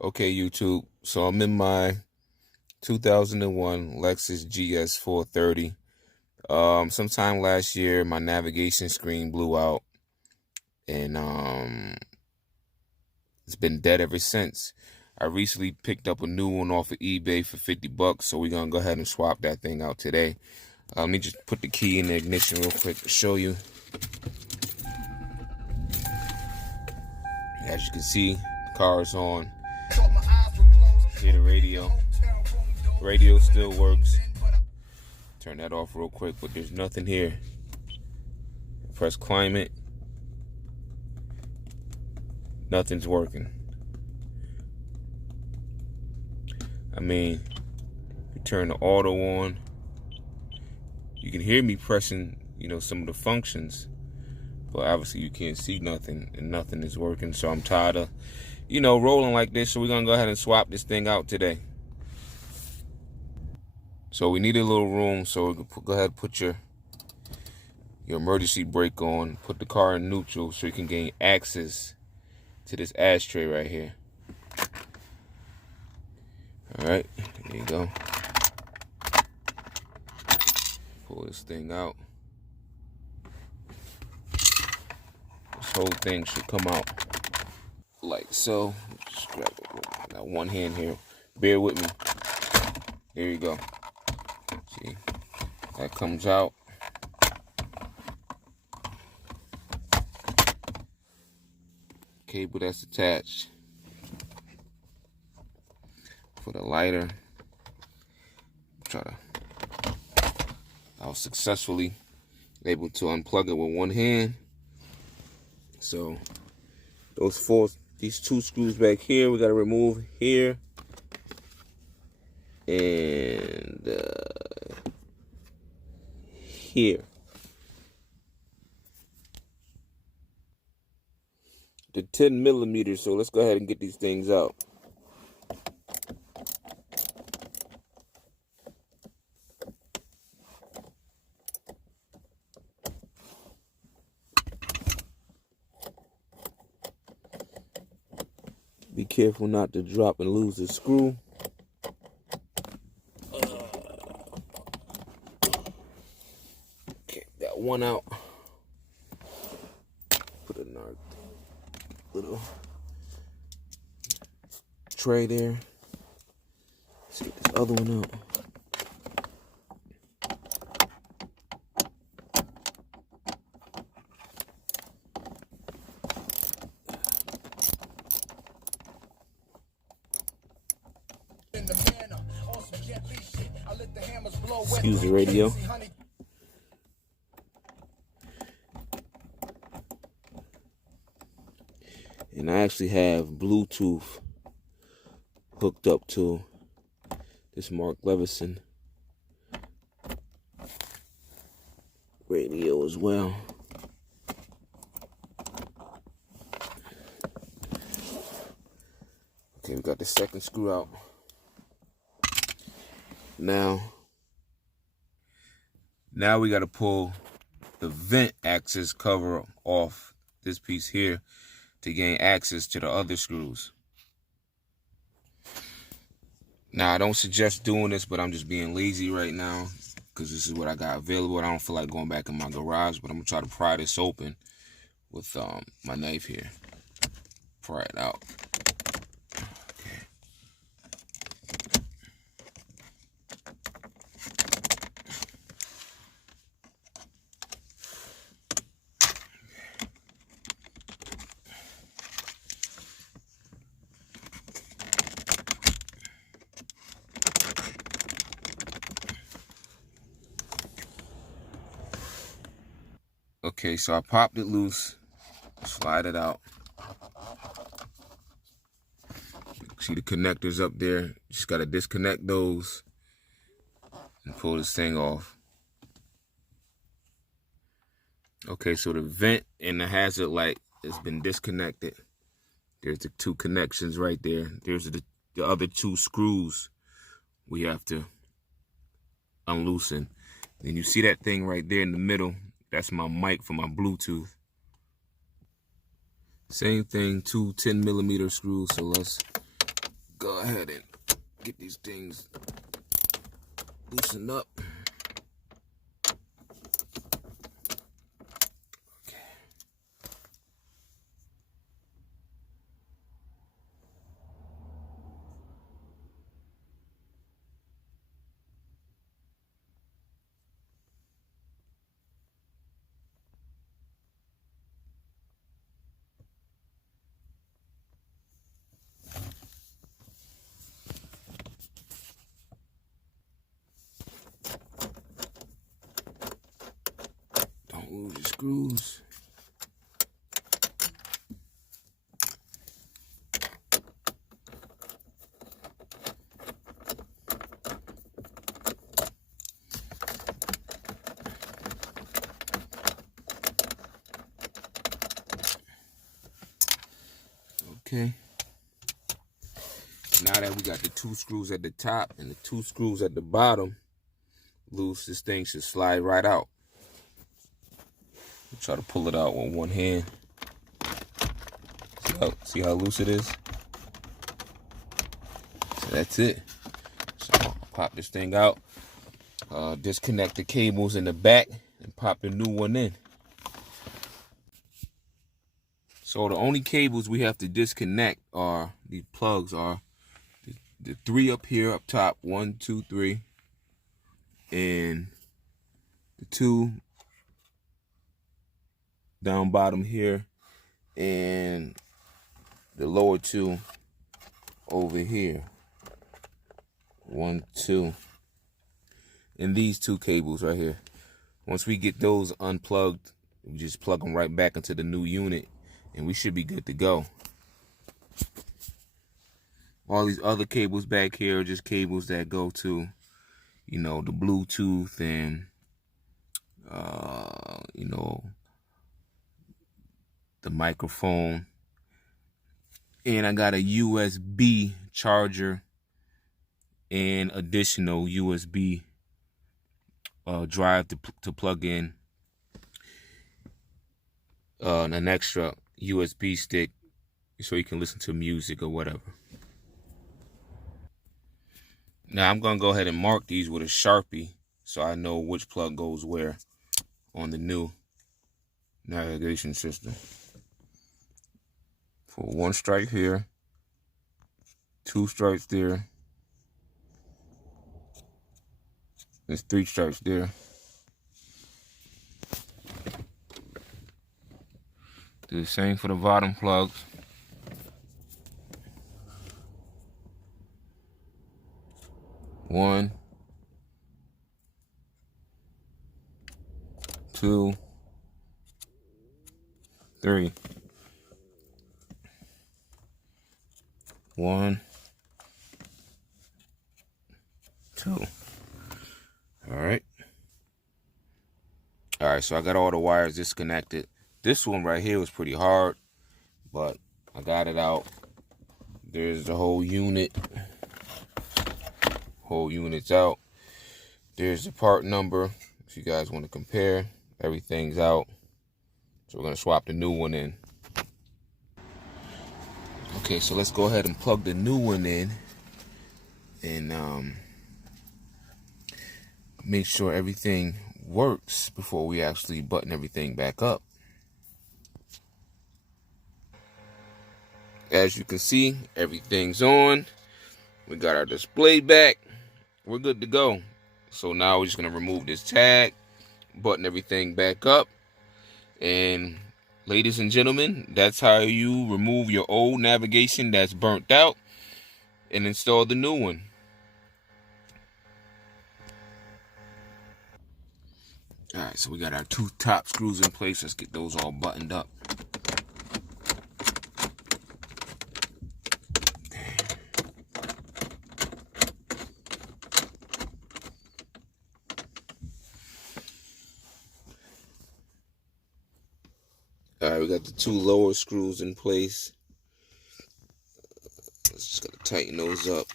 Okay, YouTube. So I'm in my 2001 Lexus GS 430. Sometime last year, my navigation screen blew out, and it's been dead ever since. I recently picked up a new one off of eBay for 50 bucks, so we're gonna go ahead and swap that thing out today. Let me just put the key in the ignition real quick to show you. As you can see, the car is on. Hear the radio. Radio still works. Turn that off real quick, but there's nothing here. Press climate. Nothing's working. I mean, you turn the auto on. You can hear me pressing, some of the functions, but obviously you can't see nothing, and nothing is working. So I'm tired of, rolling like this. So we're gonna go ahead and swap this thing out today. So we need a little room, so go ahead and put your emergency brake on. Put the car in neutral so you can gain access to this ashtray right here. All right, there you go. Pull this thing out. This whole thing should come out like so. Just grab it. Got one hand here. Bear with me. There you go. See, that comes out. Cable that's attached for the lighter. I was successfully able to unplug it with one hand. So these two screws back here, we got to remove here and here. The 10 millimeters. So let's go ahead and get these things out. Be careful not to drop and lose the screw. Okay, got one out. Put it in our little tray there. Let's get this other one out. Excuse the radio. And I actually have Bluetooth hooked up to this Mark Levinson radio as well. Okay, we got the second screw out. Now we got to pull the vent access cover off this piece here to gain access to the other screws. Now, I don't suggest doing this, but I'm just being lazy right now because this is what I got available. I don't feel like going back in my garage, but I'm going to try to pry this open with my knife here. Pry it out. Okay, so I popped it loose, slide it out. See the connectors up there? Just gotta disconnect those and pull this thing off. Okay, so the vent and the hazard light has been disconnected. There's the two connections right there. There's the other two screws we have to unloosen. Then you see that thing right there in the middle? That's my mic for my Bluetooth. Same thing, two 10 millimeter screws. So let's go ahead and get these things loosened up. Don't lose your screws. Okay. Now that we got the 2 screws at the top and the 2 screws at the bottom loose, this thing should slide right out. Try to pull it out with one hand. See how loose it is? So that's it. So I'll pop this thing out. Disconnect the cables in the back and pop the new one in. So the only cables we have to disconnect are these plugs, are the 3 up here up top, 1, 2, 3, and the 2 down bottom here, and the lower 2 over here, 1, 2, and these 2 cables right here. Once we get those unplugged, we just plug them right back into the new unit, and we should be good to go. All these other cables back here are just cables that go to, you know, the Bluetooth and, you know, the microphone. And I got a USB charger and additional USB drive to plug in an extra USB stick so you can listen to music or whatever. Now I'm gonna go ahead and mark these with a Sharpie so I know which plug goes where on the new navigation system. For 1 stripe here, 2 stripes there, there's 3 stripes there. Do the same for the bottom plugs. One, 2, 3. 1, 2. Alright, so I got all the wires disconnected. This one right here was pretty hard, but I got it out. There's the whole unit. Whole unit's out. There's the part number if you guys want to compare. Everything's out. So we're going to swap the new one in. Okay, so let's go ahead and plug the new one in and make sure everything works before we actually button everything back up. As you can see, everything's on. We got our display back. We're good to go. So now we're just going to remove this tag, button everything back up, and ladies and gentlemen, that's how you remove your old navigation that's burnt out and install the new one. Alright, so we got our 2 top screws in place. Let's get those all buttoned up. Alright, we got the 2 lower screws in place. Let's just gotta tighten those up.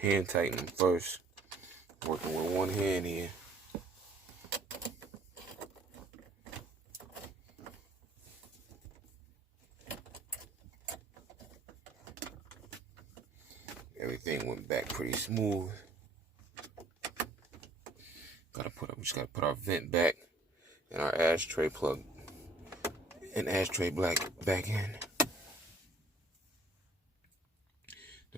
hand tighten them first. Working with one hand here. Everything went back pretty smooth. We just gotta put our vent back and our ashtray plug and ashtray back in.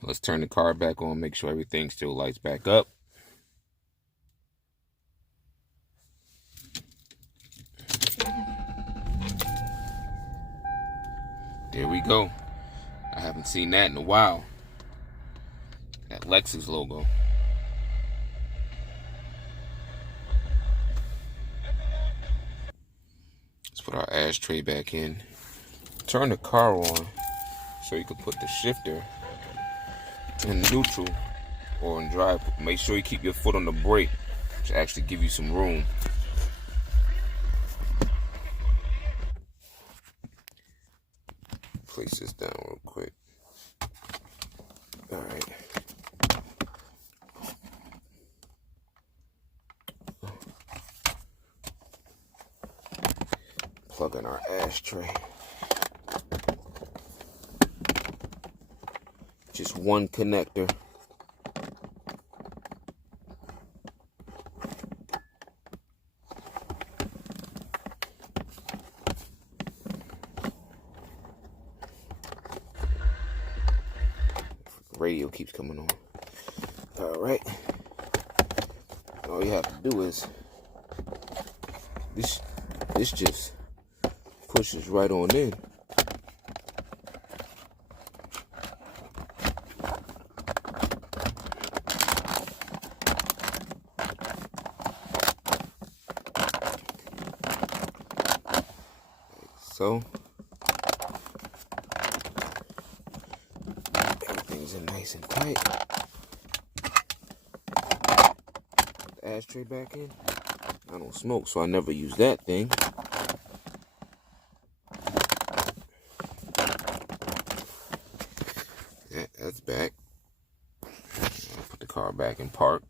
Let's turn the car back on, make sure everything still lights back up. There we go. I haven't seen that in a while. That Lexus logo. Let's put our ashtray back in. Turn the car on so you can put the shifter in neutral or in drive. Make sure you keep your foot on the brake to actually give you some room. Place this down real quick. All right. Plug in our ashtray. Just one connector. Radio keeps coming on. All right. All you have to do is this just pushes right on in. So everything's in nice and tight. Put the ashtray back in. I don't smoke, so I never use that thing. That's back. I'll put the car back in park.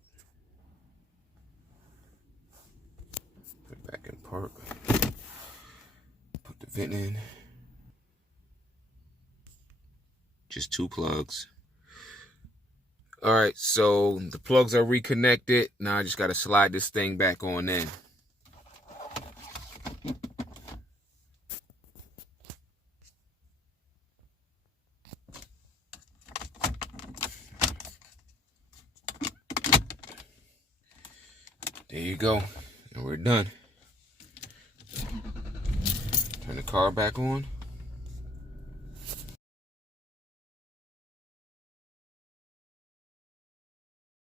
Put it back in park. Put the vent in. Just 2 plugs. All right, so the plugs are reconnected. Now I just got to slide this thing back on in. There you go, and we're done. Turn the car back on.